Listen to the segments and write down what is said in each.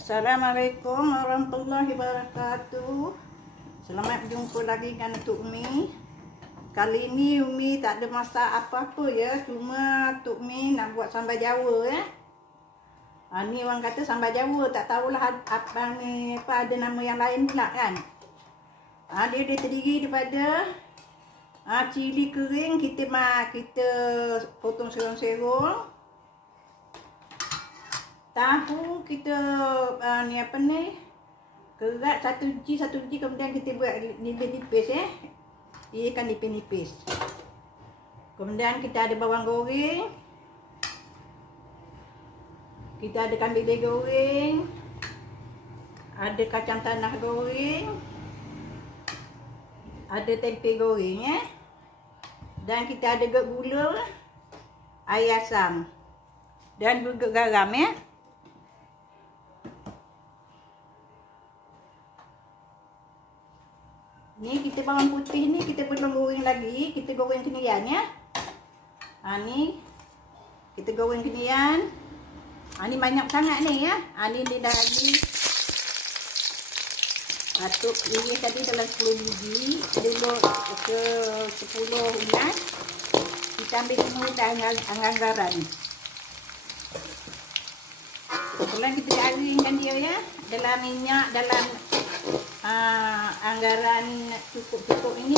Assalamualaikum warahmatullahi wabarakatuh. Selamat berjumpa lagi dengan Tok Umi. Kali ni Umi tak ada masak apa-apa ya, cuma Tok Umi nak buat sambal Jawa ya. Ni orang kata sambal Jawa, tak tahulah apa ni, apa ada nama yang lain pula kan. Dia terdiri daripada cili kering, kita potong serong-serong. Tahu kita kerat satu biji, kemudian kita buat nipis-nipis Dia kan nipis-nipis. Kemudian kita ada bawang goreng, kita ada kambing goreng, ada kacang tanah goreng, ada tempe goreng dan kita ada gula, air asam dan juga garam Ni kita bawang putih ni kita belum goreng lagi, kita goreng kenian ya. Ni kita goreng kenian. Ni banyak sangat ni ya. Ni dia dah habis. Atuk ini tadi dalam 10 biji, dulu ke 10 ulas. Kita ambil semua anggaran. Kemudian kita garingkan dia ya, dalam minyak, dalam anggaran cukup ini.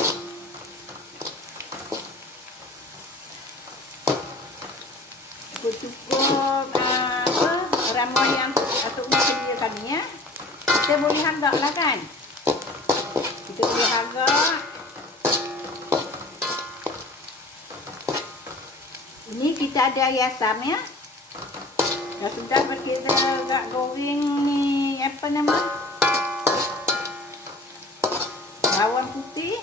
Cukup ramuan yang Atuk Umi sediakan ni ya. Kita boleh agak lah kan. Kita boleh agak. Ini kita ada air asam ya. Dah sudah kita agak goreng ni apa nama? Bawang putih,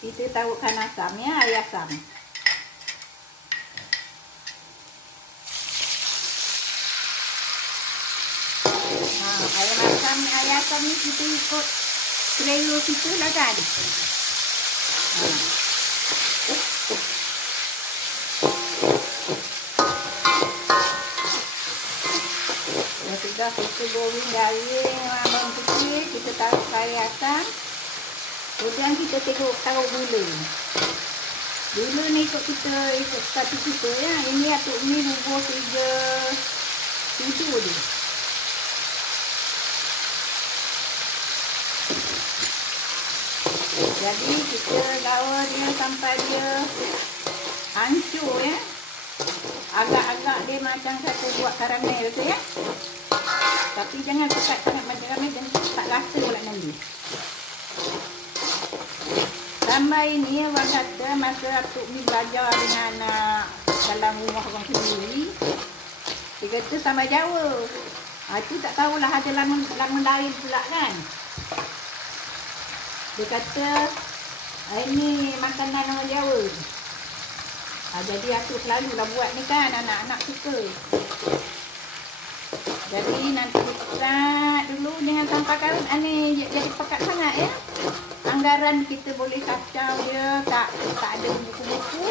kita taruhkan asam ya, air asam. Air asam ni kita ikut selera kita lah kan. Sudah kita goreng garing bawang putih, kita taruh air asam. Kemudian kita taruh gula. Gula ni ikut satu kita ya. Ini Atuk Umi bubur 7 dia. Jadi kita gaul dia sampai dia hancur ya. Agak-agak dia macam kata buat karamel tu ya. Tapi jangan pekat sangat macam karamel, dan tak rasa pula nanti. Sambal ini orang kata masa Atuk Umi belajar dengan dalam rumah orang sendiri, dia kata sambal Jawa. Itu tak tahulah ada lama lain pula kan. Dia kata ini makanan orang Jawa. Jadi aku selalulah buat ni kan, anak-anak suka. Jadi nanti pekat dulu dengan tanpa karet ni jadi pekat sangat ya. Anggaran kita boleh kacau dia, tak ada buku-buku.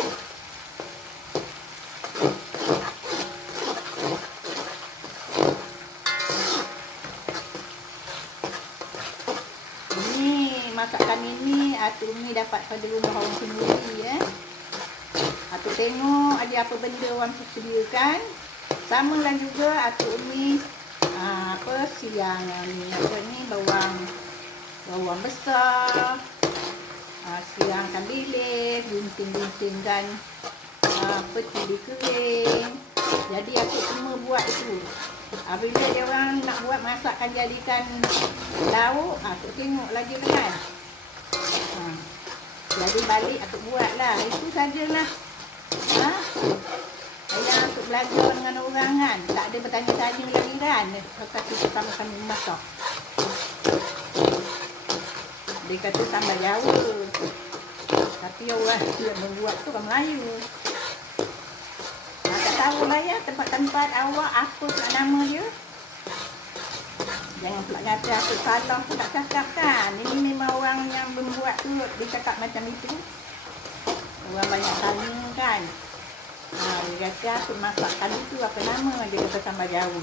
Ini masakan ini Atuk Umi dapat pada rumah orang sendiri ya. Atuk tengok ada apa benda orang sediakan. Sama lah juga Atuk Umi siang ni bawang besar, siangkan bilis, gunting-guntingkan cili kering. Jadi aku semua buat itu. Bila dia orang nak buat masakan jadikan lauk, aku tengok lagi kan. Jadi balik aku buat lah. Itu sajalah. Yang untuk belajar dengan orang kan, tak ada bertanya-tanya lagi kan. Pasal kita sama-sama masak. Dia kata sambal Jawa, tapi orang yang membuat tu orang Melayu. Tak tahulah ya tempat-tempat awak apa pula nama dia. Jangan pula kata aku salah pula cakap kan. Ini memang orang yang membuat tu dia cakap macam itu. Orang banyak tanya kan. Dia kata aku masakkan itu apa nama, dia kata sambal Jawa.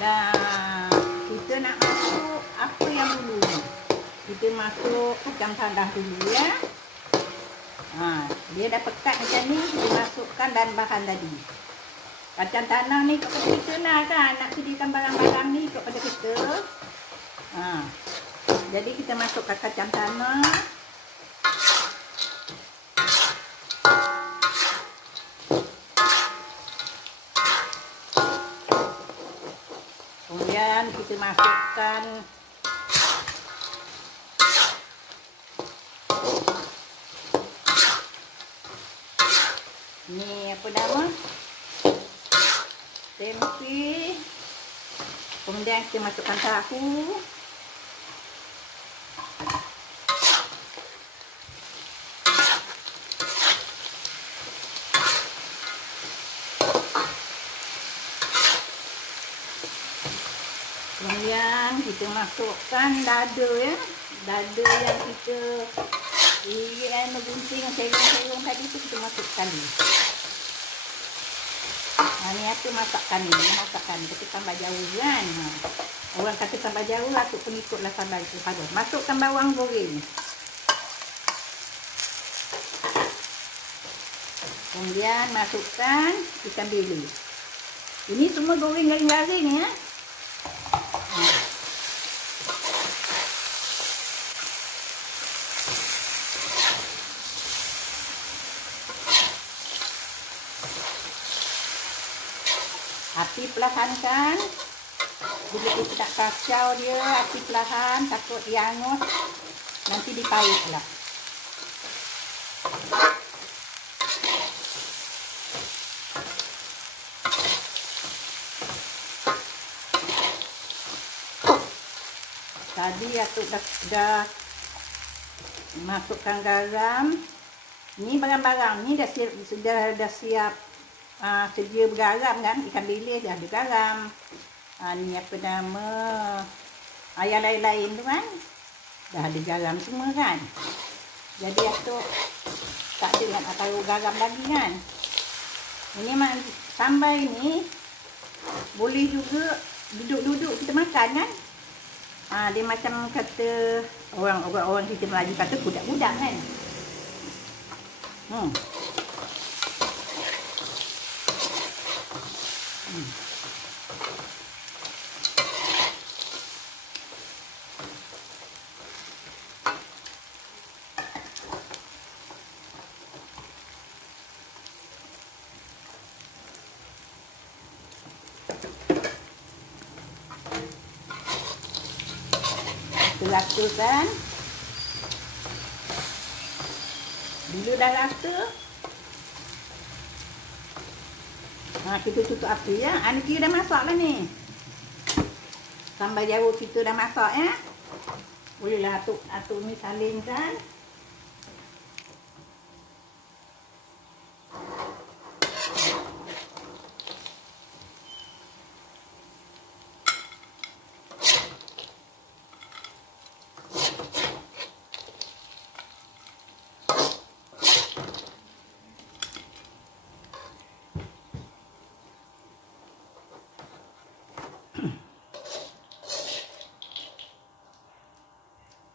dah kita nak masuk apa yang dulu ni. Kita masuk kacang tanah dulu ya. Dia dah pekat macam ni, dimasukkan dan bahan tadi. Kacang tanah ni kepada kita kan, nak sediakan barang-barang ni kepada kita. Jadi kita masukkan kacang tanah. Kemudian kita masukkan ni apa nama? Tempe. Kemudian kita masukkan tahu. Kemudian kita masukkan dada ya. Dada yang kita gunting serong-serong tadi tu kita masukkan ni. Ni aku masakkan ni. Kita sambal Jawa kan. Orang kata sambal Jawa, aku pengikutlah sambal itu. Masukkan bawang goreng. Kemudian masukkan ikan bilis. Ini semua goreng garing-garing ya. Api perlahankan. Bila kita nak kacau dia, api perlahan, takut dia hangus, nanti dipait lah. Tadi Atuk dah masukkan garam. Ni barang-barang ni sudah siap sedia bergaram kan. Ikan bilis dah ada garam. Ni apa nama, yang lain-lain tu kan, dah ada garam semua kan. Jadi Atuk tak ada nak taruh garam lagi kan. Ini sambal ni boleh juga duduk-duduk kita makan kan. Dia macam kata orang kita Melayu kata budak-budak kan. Rata kan. Bila dah rata, kita tutup api ya. Ni kira dah masak lah ni. Sambal Jawa kita dah masak ya. Bolehlah Atuk ni salingkan.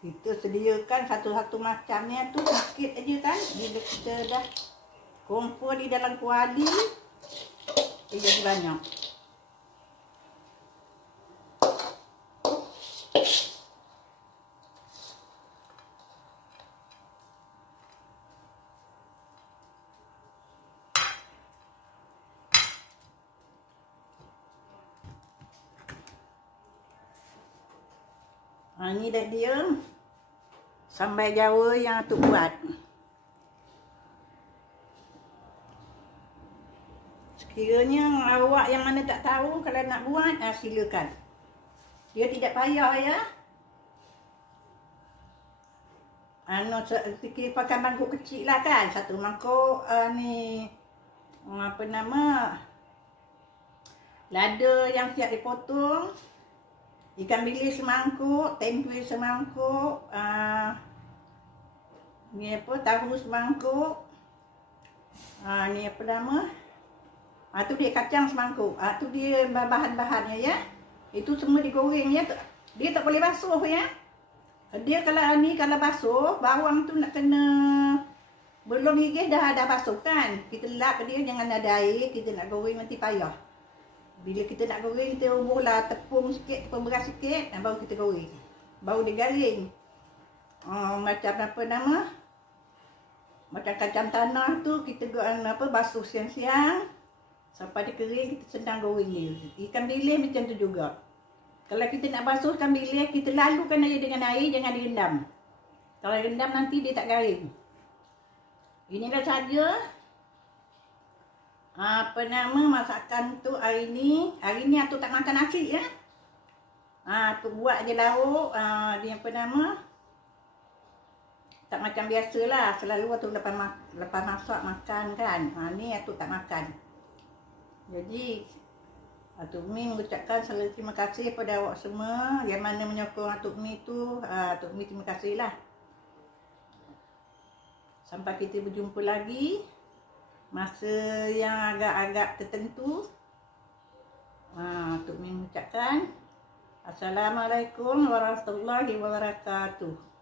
Kita sediakan satu-satu macamnya tu sikit aja kan. Bila kita dah kumpul di dalam kuali, dia jadi banyak. Ni dah dia sambal Jawa yang Atuk buat. Sekiranya awak yang mana tak tahu kalau nak buat, silakan. Dia tidak payah ya. Kita pakai mangkuk kecil lah kan. Satu mangkuk ni apa nama, lada yang siap dipotong. Ikan bilis semangkuk, tempe semangkuk, ni apa, tahu semangkuk, ni apa nama, tu dia kacang semangkuk, tu dia bahan-bahannya ya. Itu semua digoreng ya. Dia tak boleh basuh ya. Dia kalau basuh, bawang tu nak kena belum gigih dah basuh kan. Kita lap dia jangan ada air, kita nak goreng nanti payah. Bila kita nak goreng, kita uburlah tepung sikit, tepung beras sikit, baru kita goreng. Baru dia garing. Macam apa nama? Macam kacang tanah tu kita basuh siang-siang sampai dia kering, kita sedang goreng dia. Ikan bilis macam tu juga. Kalau kita nak basuh ikan bilis, kita lalukan aja dengan air, jangan direndam. Kalau direndam nanti dia tak garing. Inilah saja masakan tu hari ni. Hari ni Atuk tak makan nasi ya. Atuk buat je lauk. Dia tak macam biasalah. Selalu Atuk lepas masak makan kan. Ni Atuk tak makan. Jadi Atuk Mi mengucapkan selalu terima kasih kepada awak semua yang mana menyokong Atuk Mi tu. Atuk Mi terima kasih lah. Sampai kita berjumpa lagi masa yang agak-agak tertentu. Atuk Mi mengucapkan Assalamualaikum warahmatullahi wabarakatuh.